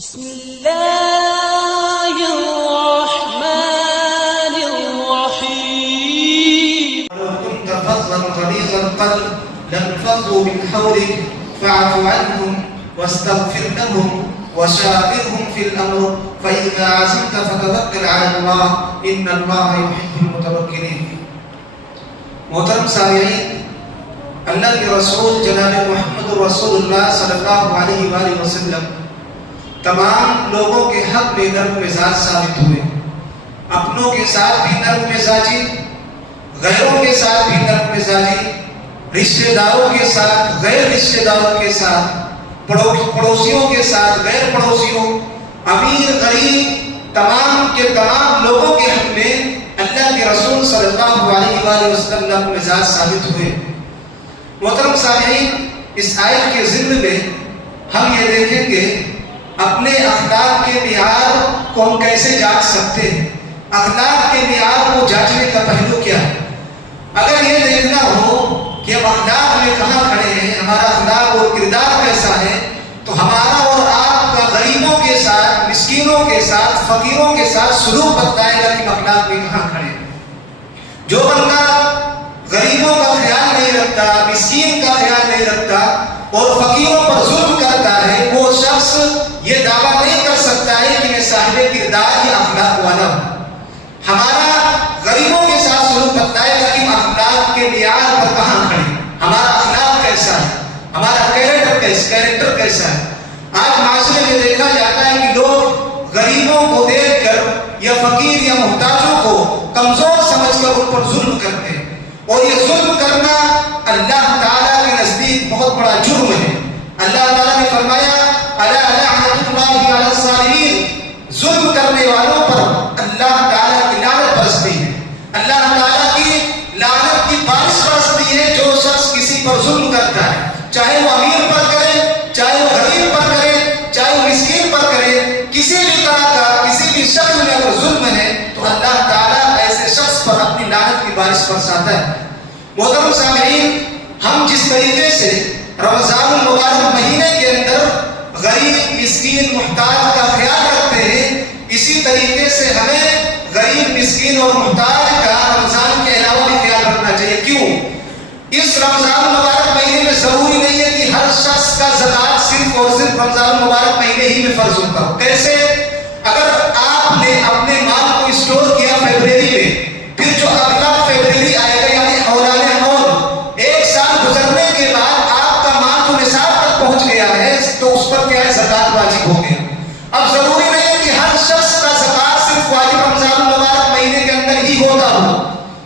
بسم الله الرحمن الرحيم. ولو كنت فظا غليظ القلب لانفضوا من حولك فاعف عنهم واستغفر لهم وشاورهم في الامر فاذا عزمت فتوكل على الله ان الله يحب المتوكلين. محترم سامعین، اللہ کے رسول جناب محمد رسول اللہ صلی اللہ علیہ وآلہ وسلم تمام لوگوں کے حق میں نرم مزاج ثابت ہوئے، اپنوں کے ساتھ بھی نرم مزاجی، غیروں کے ساتھ بھی نرم مزاجی، رشتہ داروں کے ساتھ، غیر رشتہ داروں کے ساتھ، پڑوسیوں کے ساتھ، غیر پڑوسیوں، امیر غریب، تمام کے تمام لوگوں کے حق میں اللہ کے رسول صلی اللہ علیہ وآلہ وسلم نرم مزاج ثابت ہوئے۔ محترم سامعین، اس آیت کے ضمن میں ہم یہ دیکھیں گے اپنے اخلاق کے معیار کو ہم کیسے جانچ سکتے ہیں، اخلاق کے معیار کو جانچنے کا پہلو کیا ہے۔ اگر یہ دیکھنا ہو کہ ہم اخلاق میں کہاں کھڑے ہیں، ہمارا اخلاق اور کردار کیسا ہے، تو ہمارا اور آپ کا غریبوں کے ساتھ، مسکینوں کے ساتھ، فقیروں کے ساتھ سلوک بتائے گا کہ اخلاق میں کہاں کھڑے ہیں۔ جو بندہ غریبوں کا خیال نہیں رکھتا، مسکین کا خیال نہیں رکھتا اور فقیروں پر ظلم کرتا ہے، وہ شخص یہ دعویٰ نہیں کر سکتا ہے کہ میں صاحب کردار یا اخلاق والا ہوں۔ ہمارا غریبوں کے ساتھ سلوک بتائے گا کہ اخلاق کے معیار پر کہاں کھڑے ہیں، ہمارا اخلاق کیسا ہے، ہمارا کیریکٹر کیسا ہے۔ آج معاشرے میں دیکھا جاتا ہے کہ لوگ غریبوں کو دیکھ کر یا فقیر یا محتاجوں کو کمزور سمجھ کر ان پر ظلم کرتے ہیں، اور یہ ظلم کرنا اللہ تعالیٰ کے نزدیک بہت بڑا جرم ہے۔ اللہ تعالیٰ نے فرمایا الا لعنت اللہ علی الظالمین، ظلم کرنے والوں پر اللہ تعالیٰ کی لعنت برستی ہے، اللہ تعالیٰ کی لعنت کی بارش برستی ہے جو شخص کسی پر ظلم کرتا ہے، چاہے وہ امیر پر کرے، چاہے وہ غریب پر کرے، چاہے وہ مسکین پر کرے، کسی بھی طرح کا کسی بھی شکل میں اگر ظلم ہے تو اللہ تعالیٰ ایسے شخص پر اپنی لعنت کی بارش برساتا ہے۔ محترم سامعین، ہم جس طریقے سے رمضان المبارک مہینے کے اندر غریب، مسکین، محتاج کا خیال رکھتے ہیں، اسی طریقے سے ہمیں غریب، مسکین اور محتاج کا رمضان کے علاوہ بھی خیال رکھنا چاہیے۔ کیوں؟ اس رمضان المبارک مہینے میں ضروری نہیں ہے کہ ہر شخص کا زکوٰۃ صرف اور صرف رمضان المبارک مہینے ہی میں فرض ہوتا ہو۔ کیسے؟ اگر آپ نے اپنے مال کو اسٹور کیا فیبروری میں، پھر جو اگلا فیبروری آئے گا یعنی حولان حول، ایک سال گزرنے کے بعد آپ کا مال جو نصاب تک پہنچ گیا ہے تو اس پر کیا ہے؟ زکوٰۃ واجب ہو گیا۔ اب ضروری نہیں ہے کہ ہر شخص کا زکوٰۃ صرف واجب رمضان المبارک مہینے کے اندر ہی ہوتا ہو۔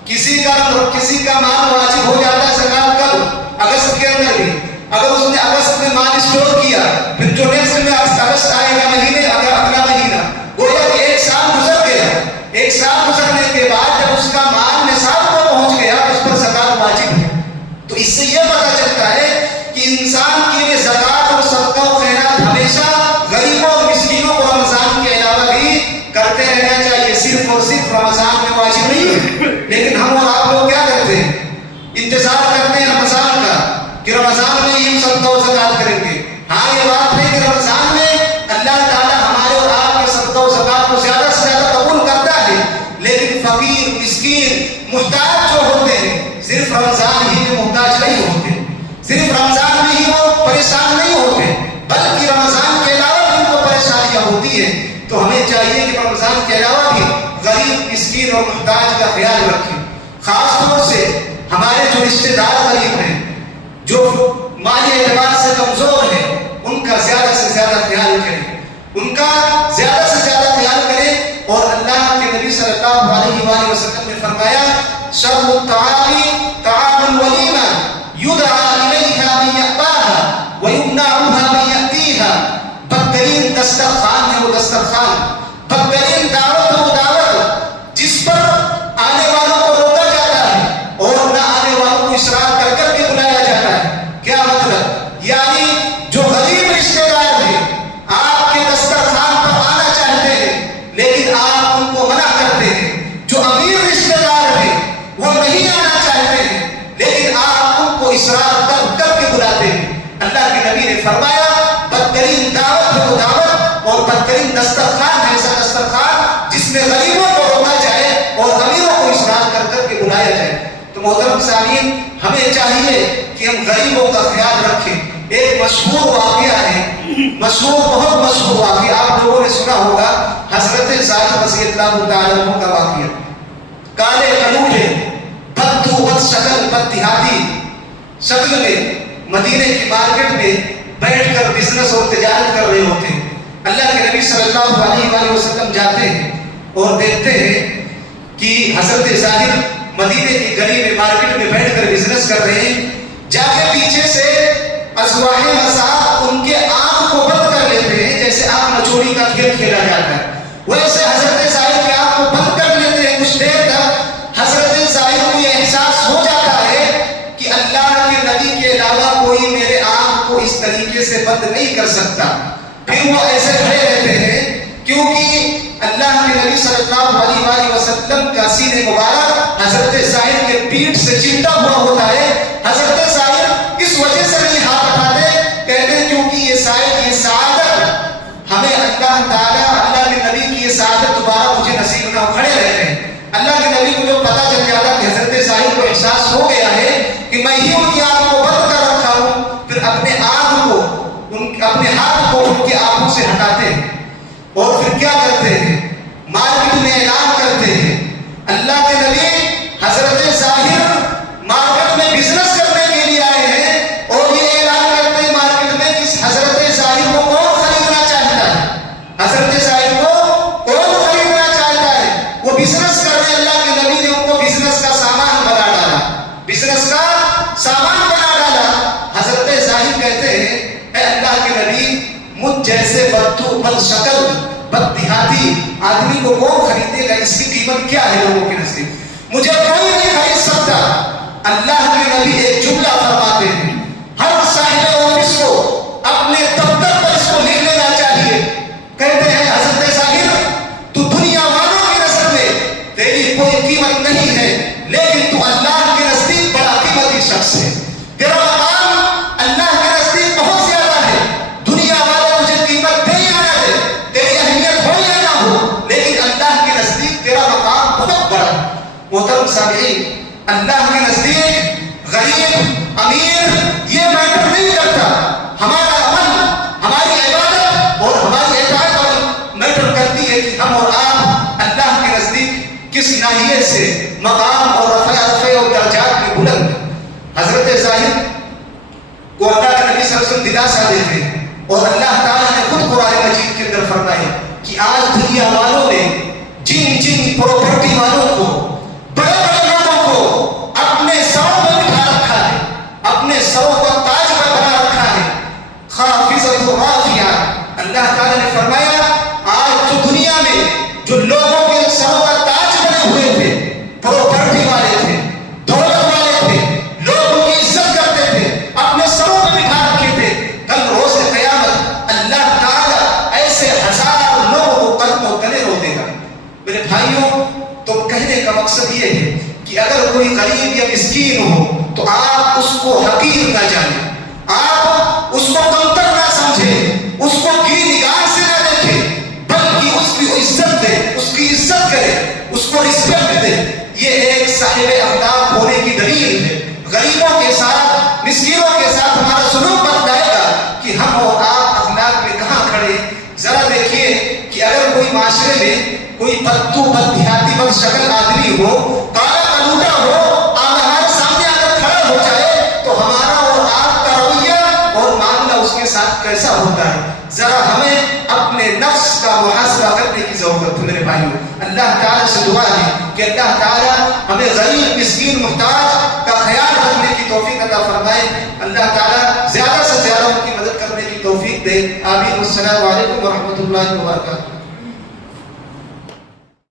کسی کا مال واجب ہو جاتا ہے زکوٰۃ کب؟ اگست کے اندر بھی۔ اگر اس نے اگست میں مال اسٹور کیا، پھر جو نیکسٹ میں اگست آئے گا مہینے، اگر اگلا مہینہ گویا کہ ایک سال گزر گیا، ایک سال گزرنے کے بعد جب اس کا مال نصاب پر پہنچ گیا اس پر زکوٰۃ واجب ہے۔ تو اس سے یہ پتہ چلتا ہے کہ انسان کے لیے زکوٰۃ اور صدقہ و خیرات ہمیشہ غریبوں اور مسکینوں کو رمضان کے علاوہ بھی کرتے رہنا چاہیے، صرف اور صرف رمضان میں واجب نہیں ہے۔ لیکن ہم اور آپ لوگ کیا کرتے ہیں؟ انتظار کرتے ہیں رمضان کا کہ رمضان میں ہی ہم صدقہ و زکوٰۃ کریں گے۔ ہاں، یہ بات ہے کہ رمضان میں اللہ تعالیٰ ہمارے اور آپ کے صدقہ و زکوٰۃ کو زیادہ سے زیادہ قبول کرتا ہے، لیکن فقیر، مسکین، محتاج جو ہوتے ہیں صرف رمضان ہی میں محتاج نہیں ہوتے، صرف رمضان میں ہی وہ پریشان نہیں ہوتے، بلکہ رمضان کے علاوہ بھی ان کو پریشانیاں ہوتی ہیں۔ تو ہمیں چاہیے کہ رمضان کے علاوہ بھی غریب، مسکین اور محتاج کا خیال رکھیں۔ خاص طور سے ہمارے جو رشتہ دار غریب ہیں، جو مالی اعتبار سے کمزور ہیں، ان کا زیادہ سے زیادہ خیال کریں، ان کا زیادہ سے زیادہ خیال کریں۔ اور اللہ کے نبی صلی اللہ علیہ وآلہ وسلم نے فرمایا شر الطعام طعام الولیمہ یدعا الیہا من یأباہا ویمنعها من یأتیہا، بدترین دسترخوان ہے وہ دسترخوان، بدترین دعوت ہے وہ دعوت جس پر آنے والوں کو روکا جاتا ہے اور نہ آنے والوں کو اصرار کر کر کے بلایا جاتا ہے۔ کیا مطلب؟ یعنی جو غریب رشتہ دار ہیں آپ کے دسترخوان پر آنا چاہتے ہیں لیکن آپ ان کو منع کرتے ہیں، جو امیر رشتہ دار ہیں وہ نہیں آنا چاہتے ہیں لیکن آپ ان کو اصرار کر کے بلاتے ہیں۔ اللہ کے نبی نے فرمایا بدترین دعوت ہے وہ دعوت، اور اور بدترین دسترخوان ہے ایسا دسترخوان جس میں غریبوں کو روکا جائے اور امیروں کو اشراق کر کر کے بلایا جائے. تو محترم سامعین، ہمیں چاہیے کہ ہم غریبوں کا خیال رکھیں. ایک مشہور واقعہ ہے، بہت مشہور واقعہ، آپ لوگوں نے سنا ہوگا، حضرت زاہد رضی اللہ تعالیٰ عنہ کا واقعہ. کالے کلوٹے، بدو بد شکل، بد دیہاتی شکل میں مدینے کی مارکیٹ میں بیٹھ کر بزنس اور تجارت کر رہے ہوتے ہیں. اللہ کے نبی صلی اللہ علیہ وآلہ وسلم جاتے ہیں اور دیکھتے ہیں کہ حضرت زاہد مدینے کی گلی میں مارکیٹ میں بیٹھ کر بزنس کر رہے ہیں. جا کے پیچھے سے ازواج مساء ان کے آنکھ کو بند کر لیتے ہیں، جیسے آنکھ مچوڑی کا کھیل کھیلا جاتا ہے ویسے حضرت زاہد کی آنکھ کو بند کر لیتے ہیں. کچھ دیر تک حضرت زاہد کو یہ احساس ہو جاتا ہے کہ اللہ کے نبی کے علاوہ کوئی میرے آنکھ کو اس طریقے سے بند نہیں کر سکتا. پھر وہ ایسے کھڑے رہتے ہیں کیونکہ اللہ کے نبی صلی اللہ علیہ وآلہ وسلم کا سینے مبارک حضرت زاہد کے پیٹھ سے چمٹا ہوا ہوتا ہے. حضرت زاہد اس وجہ سے نہیں ہاتھ اٹھاتے، کہتے ہیں کیونکہ یہ سعادت ہمیں اللہ تعالیٰ، اللہ کے نبی کی یہ سعادت دوبارہ مجھے نصیب نہ ہو. کھڑے رہتے ہیں. اللہ کے نبی کو جو پتہ چل جاتا کہ حضرت زاہد کو احساس ہو گیا ہے کہ میں ہی ان کی آنکھ کو بند کر رکھا ہوں، پھر اپنے ہاتھ کو ان کے آنکھوں سے ہٹاتے ہیں اور پھر کیا کرتے ہیں، مارکیٹ میں اعلان کرتے ہیں. اللہ کے نبی حضرت زاہد مارکیٹ میں بزنس کرنے کے لیے آئے ہیں اور یہ اعلان کرتے ہیں مارکیٹ میں کہ حضرت زاہد کو کون خریدنا چاہتا ہے، حضرت زاہد کو کون خریدنا چاہتا ہے. وہ بزنس کر رہے ہیں. اللہ کے نبی نے ان کو بزنس کا سامان بنا ڈالا، بزنس کا سامان بنا ڈالا. حضرت زاہد کہتے ہیں اے اللہ کے نبی، مجھ جیسے بدو بد شکل بد دیہاتی آدمی کو کون خریدے گا؟ اس کی قیمت کیا ہے لوگوں کے نزدیک؟ مجھے کوئی نہیں خرید سکتا. اللہ کے نبی ایک جملہ فرماتے ہیں، ہر صاحب آفس کو اپنے دفتر پر اس کو لکھ لینا چاہیے. کہتے ہیں حضرت زاہد، تو دنیا والوں کی نظر میں تیری کوئی قیمت نہیں ہے، لیکن تو اللہ کے نزدیک بڑا قیمتی شخص ہے. تیرا مقام اللہ کے نزدیک بہت زیادہ ہے. دنیا والے تجھے قیمت دے یا نہ دے، تیری اہمیت ہو یا نہ ہو، لیکن اللہ کے نزدیک تیرا مقام بہت بڑا ہے. محترم سامعین، اللہ کے نزدیک غریب امیر یہ میٹر نہیں کرتا. ہمارا عمل، ہماری عبادت اور ہماری اطاعت میٹر کرتی ہے کہ ہم اور آپ اللہ کے نزدیک کس ناحیے سے مقام اور رفع اور درجات میں بلند. حضرت زاہد کو اللہ کے نبی صلی اللہ علیہ وسلم دلاسا دیتے ہیں اور اللہ تعالیٰ نے خود قرآن مجید کے اندر فرمایا کہ آج دنیا والوں نے جن پراپرٹی والوں کو، بڑے بڑے لوگوں کو اپنے سروں پر بٹھا رکھا ہے، اپنے سروں پر تاج پر بنا رکھا ہے. خافضۃ رافعہ. اللہ تعالیٰ نے فرمایا آج جو دنیا میں جو لوگوں کے سروں پر تاج بنے ہوئے تھے، پراپرٹی والے تھے، دولت والے تھے، لوگ ان کی عزت کرتے تھے، اپنے سروں پر بٹھا رکھے تھے، کل روز قیامت اللہ تعالیٰ ایسے ہزار لوگوں کو قلب و تلے رو دے گا. میرے بھائیوں، تو کہنے کا مقصد یہ ہے کہ اگر کوئی غریب یا مسکین ہو تو آپ اس کو حقیر نہ جانیں، آپ اس کو کمتر نہ سمجھیں، اس کو کی نگاہ سے نہ دیکھیں، بلکہ اس کی عزت دیں، اس کی عزت کریں، اس کو رسپیکٹ دیں. یہ ایک صاحب اخلاق ہونے کی دلیل ہے. غریبوں کے ساتھ، مسکینوں کے ساتھ ہمارا سلوک بتلائے گا کہ ہم اور آپ اخلاق میں کہاں کھڑے. ذرا دیکھیے کہ اگر کوئی معاشرے میں کوئی بدو بد دیہاتی بد شکل آدمی ہو، کالا کلوٹا ہو، ہمارے سامنے اگر کھڑا ہو جائے تو ہمارا اور آپ کا رویہ اور معاملہ اس کے ساتھ کیسا ہوتا ہے. ذرا ہمیں اپنے نفس کا محاسبہ کرنے کی ضرورت ہے. میرے بھائیوں، اللہ تعالیٰ سے دعا ہے کہ اللہ تعالیٰ ہمیں غریب مسکین محتاج کا خیال رکھنے کی توفیق عطا فرمائے. اللہ تعالیٰ زیادہ سے زیادہ ان کی مدد کرنے کی توفیق دے. آمین. السلام علیکم ورحمۃ اللہ وبرکاتہ.